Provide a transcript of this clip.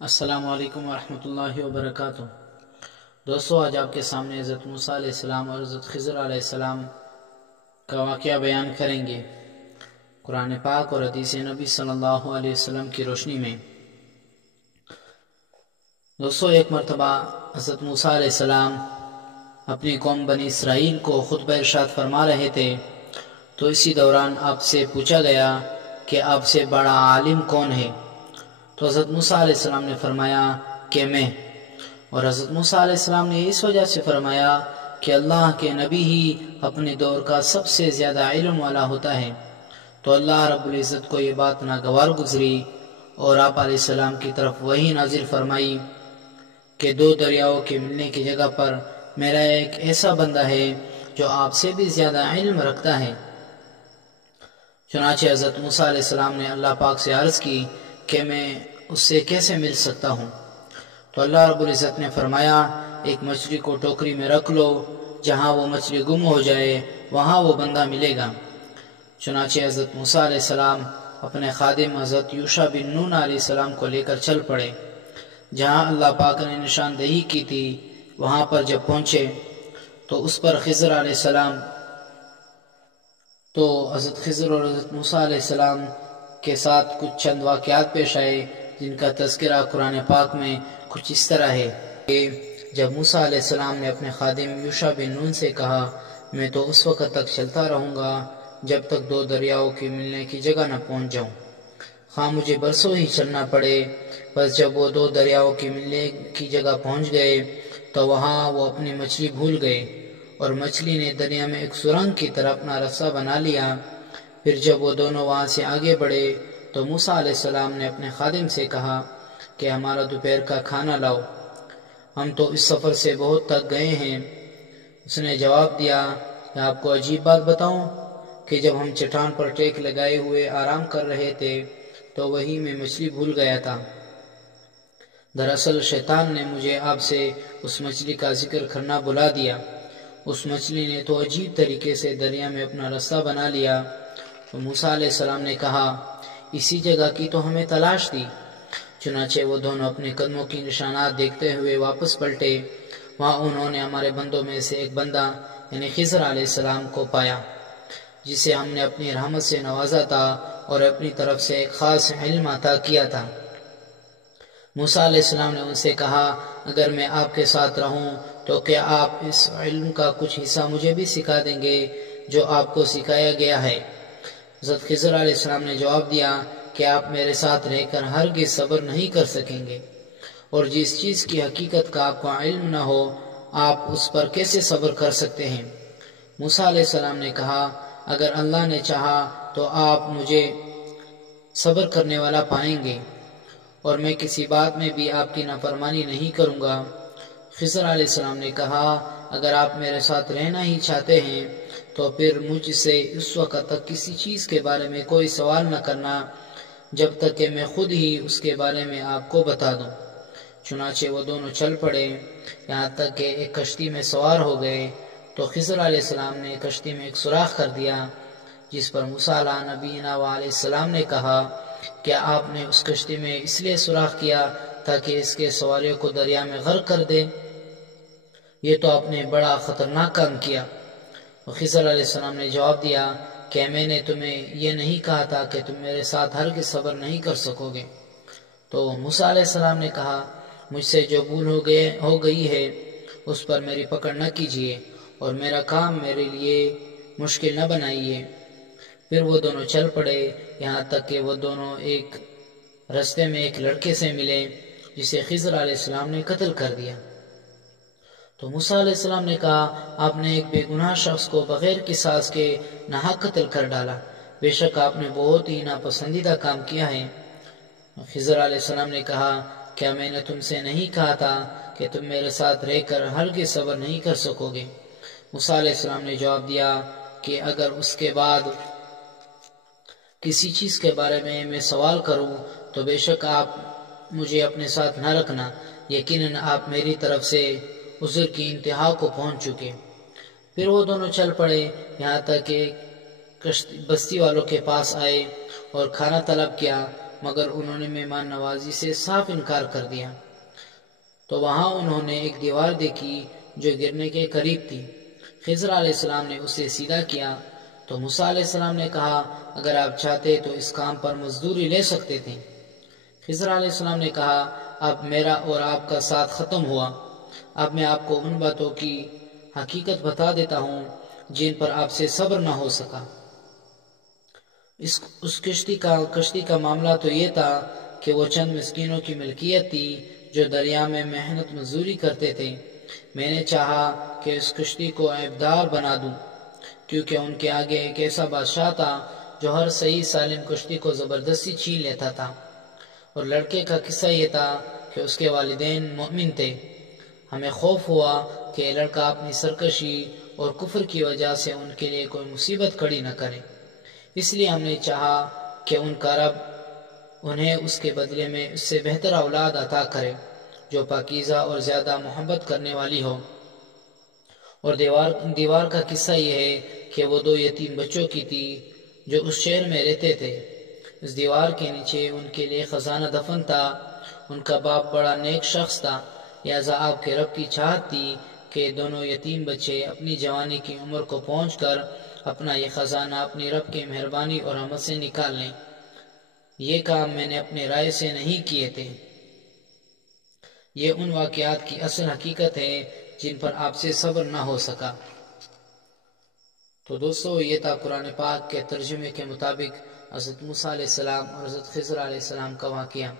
السلام علیکم ورحمۃ اللہ وبرکاتہ۔ دوستو، آج آپ کے سامنے حضرت موسیٰ علیہ السلام اور حضرت خضر علیہ السلام کا واقعہ بیان کریں گے قرآن پاک اور حدیث نبی صلی اللہ علیہ وسلم کی روشنی میں۔ دوستو، ایک مرتبہ حضرت موسیٰ علیہ السلام اپنی قوم بنی اسرائیل کو خطبہ ارشاد فرما رہے تھے، تو اسی دوران آپ سے پوچھا گیا کہ آپ سے بڑا عالم کون ہے؟ تو حضرت موسیٰ علیہ السلام نے فرمایا کہ میں۔ اور حضرت موسیٰ علیہ السلام نے اس وجہ سے فرمایا کہ اللہ کے نبی ہی اپنے دور کا سب سے زیادہ علم والا ہوتا ہے۔ تو اللہ رب العزت کو یہ بات ناگوار گزری اور آپ علیہ السلام کی طرف وحی نازل فرمائی کہ دو دریاؤں کے ملنے کی جگہ پر میرا ایک ایسا بندہ ہے جو آپ سے بھی زیادہ علم رکھتا ہے۔ چنانچہ حضرت موسیٰ علیہ السلام نے اللہ پاک سے عرض کی کہ میں اس سے کیسے مل سکتا ہوں؟ تو اللہ رب العزت نے فرمایا، ایک مچھلی کو ٹوکری میں رکھ لو، جہاں وہ مچھلی گم ہو جائے وہاں وہ بندہ ملے گا۔ چنانچہ حضرت موسیٰ علیہ السلام اپنے خادم حضرت یوشع بن نون علیہ السلام کو لے کر چل پڑے۔ جہاں اللہ پاک نے نشاندہی کی تھی وہاں پر جب پہنچے تو اس پر خضر علیہ السلام تو حضرت خضر اور حضرت موسیٰ علیہ السلام کے ساتھ کچھ چند واقعات پیش آئے، جن کا تذکرہ قرآن پاک میں کچھ اس طرح ہے کہ جب موسیٰ علیہ السلام نے اپنے خادم یوشع بن نون سے کہا، میں تو اس وقت تک چلتا رہوں گا جب تک دو دریاؤں کے ملنے کی جگہ نہ پہنچ جاؤں، خواہ مجھے برسوں ہی چلنا پڑے۔ بس جب وہ دو دریاؤں کے ملنے کی جگہ پہنچ گئے تو وہاں وہ اپنی مچھلی بھول گئے، اور مچھلی نے دریا میں ایک سرنگ کی طرح اپنا رستہ بنا لیا۔ پھر جب وہ دونوں وہاں سے آگے بڑھے تو موسیٰ علیہ السلام نے اپنے خادم سے کہا کہ ہمارا دوپہر کا کھانا لاؤ، ہم تو اس سفر سے بہت تک گئے ہیں۔ اس نے جواب دیا کہ آپ کو عجیب بات بتاؤں کہ جب ہم چٹان پر ٹیک لگائے ہوئے آرام کر رہے تھے تو وہی میں مچھلی بھول گیا تھا۔ دراصل شیطان نے مجھے آپ سے اس مچھلی کا ذکر کرنا بلا دیا۔ اس مچھلی نے تو عجیب طریقے سے دریا میں اپنا رستہ بنا لیا۔ تو موسیٰ علیہ السلام نے کہا، اسی جگہ کی تو ہمیں تلاش تھی۔ چنانچہ وہ دونوں اپنے قدموں کی نشانات دیکھتے ہوئے واپس پلٹے۔ وہاں انہوں نے ہمارے بندوں میں سے ایک بندہ یعنی خضر علیہ السلام کو پایا، جسے ہم نے اپنی رحمت سے نوازا تھا اور اپنی طرف سے ایک خاص علم عطا کیا تھا۔ موسیٰ علیہ السلام نے ان سے کہا، اگر میں آپ کے ساتھ رہوں تو کیا آپ اس علم کا کچھ حصہ مجھے بھی سکھا دیں گے جو آپ کو سکھایا گیا ہے؟ حضرت خضر علیہ السلام نے جواب دیا کہ آپ میرے ساتھ رہ کر ہرگز صبر نہیں کر سکیں گے، اور جس چیز کی حقیقت کا آپ کو علم نہ ہو آپ اس پر کیسے صبر کر سکتے ہیں؟ موسیٰ علیہ السلام نے کہا، اگر اللہ نے چاہا تو آپ مجھے صبر کرنے والا پائیں گے، اور میں کسی بات میں بھی آپ کی نافرمانی نہیں کروں گا۔ خضر علیہ السلام نے کہا، اگر آپ میرے ساتھ رہنا ہی چاہتے ہیں تو پھر مجھ سے اس وقت تک کسی چیز کے بارے میں کوئی سوال نہ کرنا جب تک کہ میں خود ہی اس کے بارے میں آپ کو بتا دوں۔ چنانچہ وہ دونوں چل پڑے، یہاں تک کہ ایک کشتی میں سوار ہو گئے۔ تو خضر علیہ السلام نے کشتی میں ایک سوراخ کر دیا، جس پر موسیٰ علیہ نبینا علیہ السلام نے کہا، کیا آپ نے اس کشتی میں اس لیے سوراخ کیا تاکہ اس کے سواریوں کو دریا میں غرق کر دے؟ یہ تو آپ نے بڑا خطرناک کام کیا۔ خضر علیہ السلام نے جواب دیا کہ میں نے تمہیں یہ نہیں کہا تھا کہ تم میرے ساتھ ہرگز صبر نہیں کر سکو گے؟ تو موسیٰ علیہ السلام نے کہا، مجھ سے جو بھول ہو گئی ہے اس پر میری پکڑ نہ کیجیے، اور میرا کام میرے لیے مشکل نہ بنائیے۔ پھر وہ دونوں چل پڑے، یہاں تک کہ وہ دونوں ایک رستے میں ایک لڑکے سے ملے جسے خضر علیہ السلام نے قتل کر دیا۔ تو موسیٰ علیہ السلام نے کہا، آپ نے ایک بے گناہ شخص کو بغیر قصاص کے ناحق قتل کر ڈالا، بے شک آپ نے بہت ہی ناپسندیدہ کام کیا ہے۔ خضر علیہ السلام نے کہا، کیا میں نے تم سے نہیں کہا تھا کہ تم میرے ساتھ رہ کر ہرگز صبر نہیں کر سکو گے؟ موسیٰ علیہ السلام نے جواب دیا کہ اگر اس کے بعد کسی چیز کے بارے میں سوال کروں تو بے شک آپ مجھے اپنے ساتھ نہ رکھنا، یقیناً آپ میری طرف سے عذر کی انتہا کو پہنچ چکے۔ پھر وہ دونوں چل پڑے، یہاں تک کہ بستی والوں کے پاس آئے اور کھانا طلب کیا مگر انہوں نے مہمان نوازی سے صاف انکار کر دیا۔ تو وہاں انہوں نے ایک دیوار دیکھی جو گرنے کے قریب تھی۔ خضر علیہ السلام نے اسے سیدھا کیا تو موسیٰ علیہ السلام نے کہا اگر آپ چاہتے تو اس کام پر مزدوری لے سکتے تھے۔ خضر علیہ السلام نے کہا اب میرا اور آپ کا ساتھ ختم ہوا، اب میں آپ کو ان باتوں کی حقیقت بتا دیتا ہوں جن پر آپ سے صبر نہ ہو سکا۔ اس کشتی کا معاملہ تو یہ تھا کہ وہ چند مسکینوں کی ملکیت تھی جو دریا میں محنت مزدوری کرتے تھے۔ میں نے چاہا کہ اس کشتی کو عیبدار بنا دوں، کیونکہ ان کے آگے ایک ایسا بادشاہ تھا جو ہر صحیح سالم کشتی کو زبردستی چھین لیتا تھا۔ اور لڑکے کا قصہ یہ تھا کہ اس کے والدین مومن تھے۔ ہمیں خوف ہوا کہ یہ لڑکا اپنی سرکشی اور کفر کی وجہ سے ان کے لیے کوئی مصیبت کھڑی نہ کرے، اس لیے ہم نے چاہا کہ ان کا رب انہیں اس کے بدلے میں اس سے بہتر اولاد عطا کرے جو پاکیزہ اور زیادہ محبت کرنے والی ہو۔ اور دیوار کا قصہ یہ ہے کہ وہ 2 یتیم بچوں کی تھی جو اس شہر میں رہتے تھے۔ اس دیوار کے نیچے ان کے لیے خزانہ دفن تھا۔ ان کا باپ بڑا نیک شخص تھا، لہذا آپ کے رب کی چاہت تھی کہ دونوں یتیم بچے اپنی جوانی کی عمر کو پہنچ کر اپنا یہ خزانہ اپنی رب کی مہربانی اور رحمت سے نکال لیں۔ یہ کام میں نے اپنے رائے سے نہیں کیے تھے۔ یہ ان واقعات کی اصل حقیقت ہے جن پر آپ سے صبر نہ ہو سکا۔ تو دوستو یہ تھا قرآن پاک کے ترجمے کے مطابق حضرت موسیٰ علیہ السلام اور حضرت خضر علیہ السلام کا واقعہ۔